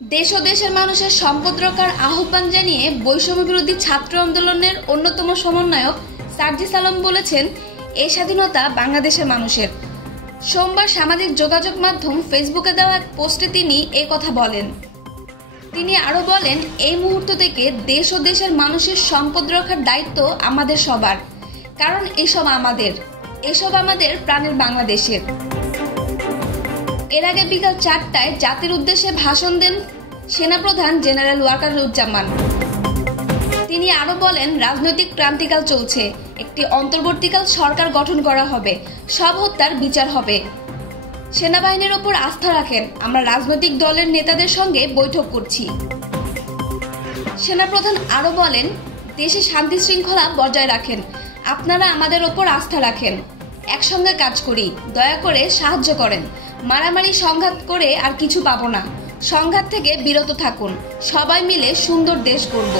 দেশ ও দেশের মানুষের সম্পদ রক্ষার আহ্বান জানিয়ে বৈষম্য বিরোধী ছাত্র আন্দোলনের অন্যতম সমন্বয়ক সার্জিস আলম বলেছেন, এই স্বাধীনতা বাংলাদেশের মানুষের। সোমবার সামাজিক যোগাযোগ মাধ্যম ফেসবুকে দেওয়া এক পোস্টে তিনি এই কথা বলেন। তিনি আরও বলেন, এই মুহূর্ত থেকে দেশ ও দেশের মানুষের সম্পদ রক্ষার দায়িত্ব আমাদের সবার, কারণ এসব আমাদের প্রাণের বাংলাদেশের। এর আগে বিকাল 4টায় জাতির উদ্দেশ্যে ভাষণ দেন সেনাপ্রধান জেনারেল ওয়াকারুজ্জামান। তিনি আরও বলেন, রাজনৈতিক ক্রান্তিকাল চলছে, একটি অন্তর্বর্তীকাল সরকার গঠন করা হবে, সব হত্যার বিচার হবে। সেনাবাহিনীর ওপর আস্থা রাখেন, আমরা রাজনৈতিক দলের নেতাদের সঙ্গে বৈঠক করছি। সেনাপ্রধান আরও বলেন, দেশে শান্তি শৃঙ্খলা বজায় রাখেন, আপনারা আমাদের ওপর আস্থা রাখেন, একসঙ্গে কাজ করি, দয়া করে সাহায্য করেন। মারামারি সংঘাত করে আর কিছু পাবো না, সংঘাত থেকে বিরত থাকুন, সবাই মিলে সুন্দর দেশ গড়ব।